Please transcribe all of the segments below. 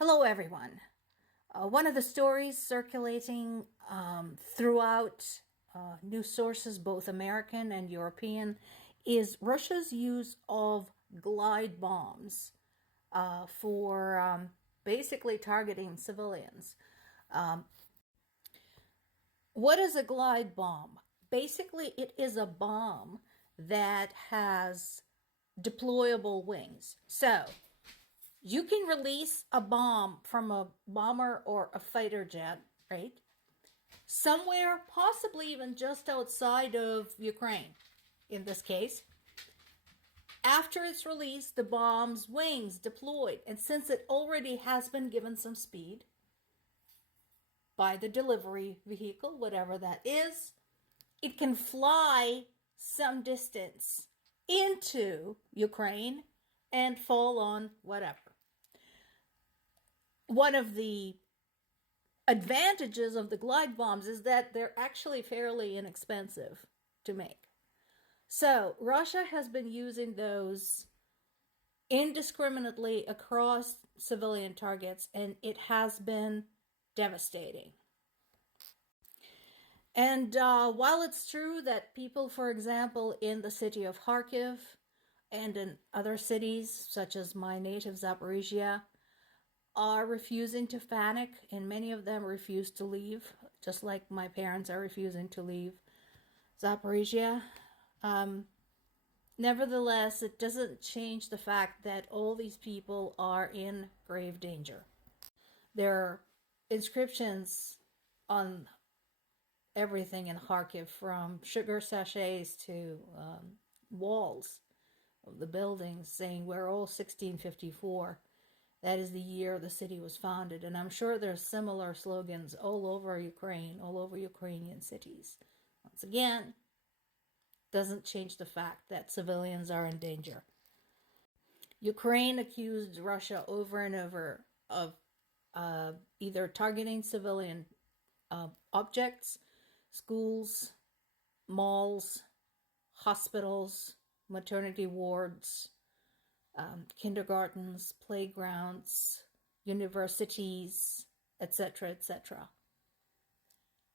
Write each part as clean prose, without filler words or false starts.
Hello, everyone. One of the stories circulating throughout news sources, both American and European, is Russia's use of glide bombs for basically targeting civilians. What is a glide bomb? Basically, it is a bomb that has deployable wings. So, you can release a bomb from a bomber or a fighter jet, right? Somewhere, possibly even just outside of Ukraine, in this case. After it's released, the bomb's wings deployed. And since it already has been given some speed by the delivery vehicle, whatever that is, it can fly some distance into Ukraine and fall on whatever. One of the advantages of the glide bombs is that they're actually fairly inexpensive to make. So Russia has been using those indiscriminately across civilian targets, and it has been devastating. And while it's true that people, for example, in the city of Kharkiv and in other cities, such as my native Zaporizhia, are refusing to panic, and many of them refuse to leave, just like my parents are refusing to leave Zaporizhia. Nevertheless, it doesn't change the fact that all these people are in grave danger. There are inscriptions on everything in Kharkiv, from sugar sachets to walls of the buildings, saying we're all 1654. That is the year the city was founded. And I'm sure there's similar slogans all over Ukraine, all over Ukrainian cities. Once again, doesn't change the fact that civilians are in danger. Ukraine accused Russia over and over of either targeting civilian objects, schools, malls, hospitals, maternity wards, kindergartens, playgrounds, universities, etc., etc.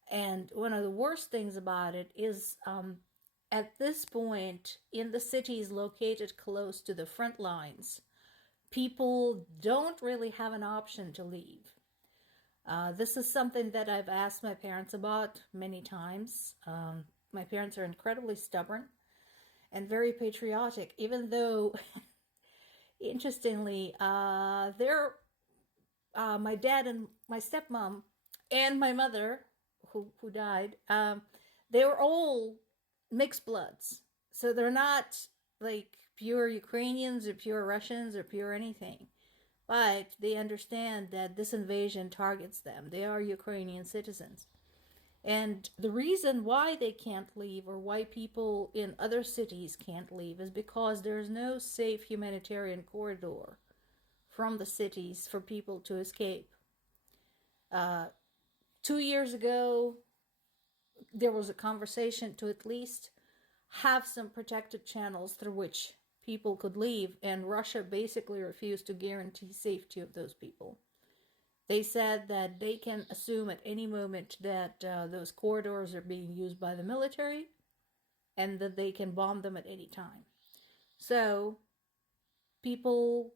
And one of the worst things about it is at this point, in the cities located close to the front lines, people don't really have an option to leave. This is something that I've asked my parents about many times. My parents are incredibly stubborn and very patriotic, even though interestingly, my dad and my stepmom and my mother, who died, they were all mixed bloods. So they're not like pure Ukrainians or pure Russians or pure anything. But they understand that this invasion targets them. They are Ukrainian citizens. And the reason why they can't leave, or why people in other cities can't leave, is because there's no safe humanitarian corridor from the cities for people to escape. 2 years ago, there was a conversation to at least have some protected channels through which people could leave, and Russia basically refused to guarantee safety of those people. They said that they can assume at any moment that those corridors are being used by the military, and that they can bomb them at any time. So people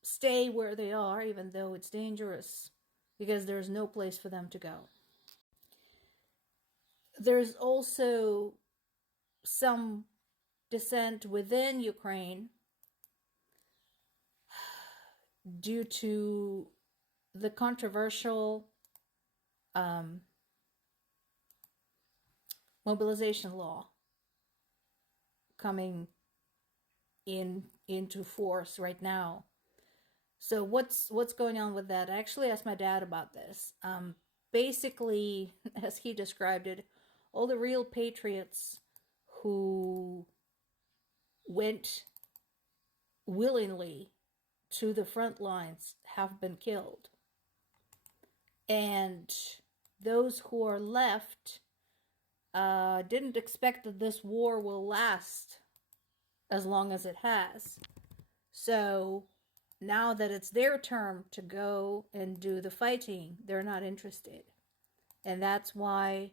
stay where they are, even though it's dangerous, because there's no place for them to go. There's also some dissent within Ukraine due to the controversial mobilization law coming into force right now. So what's going on with that? I actually asked my dad about this. Basically, as he described it, all the real patriots who went willingly to the front lines have been killed. And those who are left didn't expect that this war will last as long as it has. So now that it's their turn to go and do the fighting, they're not interested. And that's why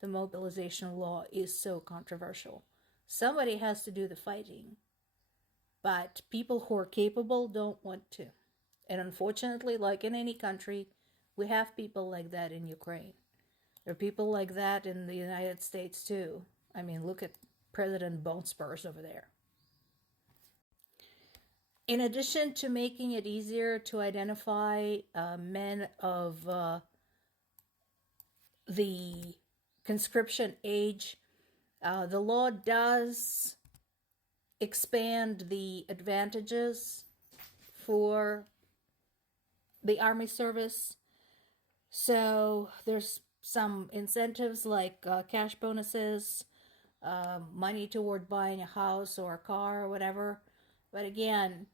the mobilization law is so controversial. Somebody has to do the fighting, but people who are capable don't want to. And unfortunately, like in any country, we have people like that in Ukraine. There are people like that in the United States too. I mean, look at President Bone Spurs over there. In addition to making it easier to identify men of the conscription age, the law does expand the advantages for the Army service. So there's some incentives like cash bonuses, money toward buying a house or a car or whatever. But again,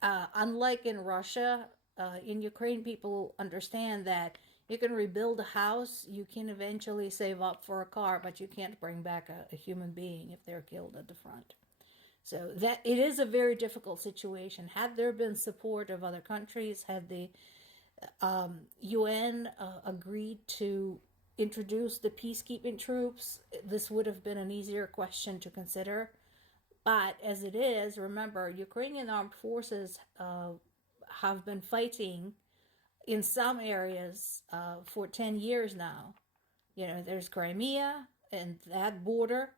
unlike in Russia, in Ukraine, people understand that you can rebuild a house, you can eventually save up for a car, but you can't bring back a human being if they're killed at the front. So that it is a very difficult situation. Had there been support of other countries, had the UN agreed to introduce the peacekeeping troops, this would have been an easier question to consider. But as it is, remember, Ukrainian armed forces have been fighting in some areas for 10 years now. You know, there's Crimea and that border.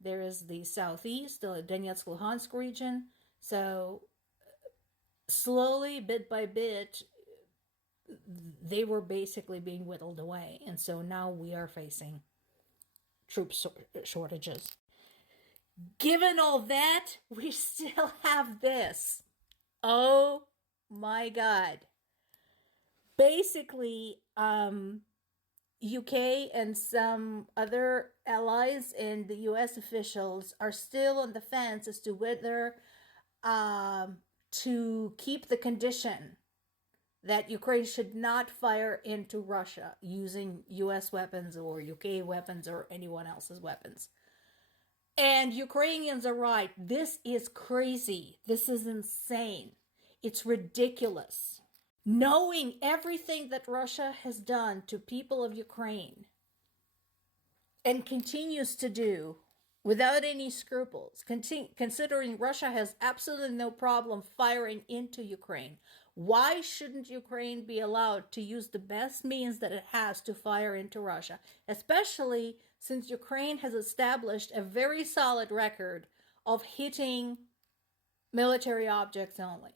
There is the southeast, the Donetsk-Luhansk region. So slowly, bit by bit, they were basically being whittled away. And so now we are facing troop shortages. Given all that, we still have this. Oh my God. Basically, UK and some other allies and the US officials are still on the fence as to whether to keep the condition that Ukraine should not fire into Russia using US weapons or UK weapons or anyone else's weapons. And Ukrainians are right. This is crazy. This is insane. It's ridiculous. Knowing everything that Russia has done to people of Ukraine and continues to do without any scruples, considering Russia has absolutely no problem firing into Ukraine, why shouldn't Ukraine be allowed to use the best means that it has to fire into Russia, especially since Ukraine has established a very solid record of hitting military objects only?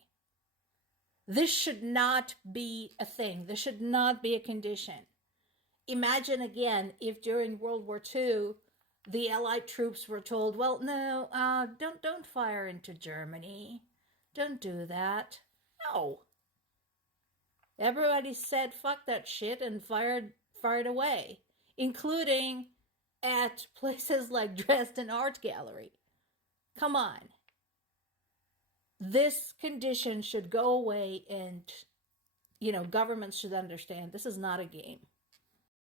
This should not be a thing. This should not be a condition. Imagine again if during World War II, the Allied troops were told, well, no, don't fire into Germany. Don't do that. No. Everybody said, fuck that shit, and fired away, including at places like Dresden Art Gallery. Come on. This condition should go away, and, governments should understand this is not a game.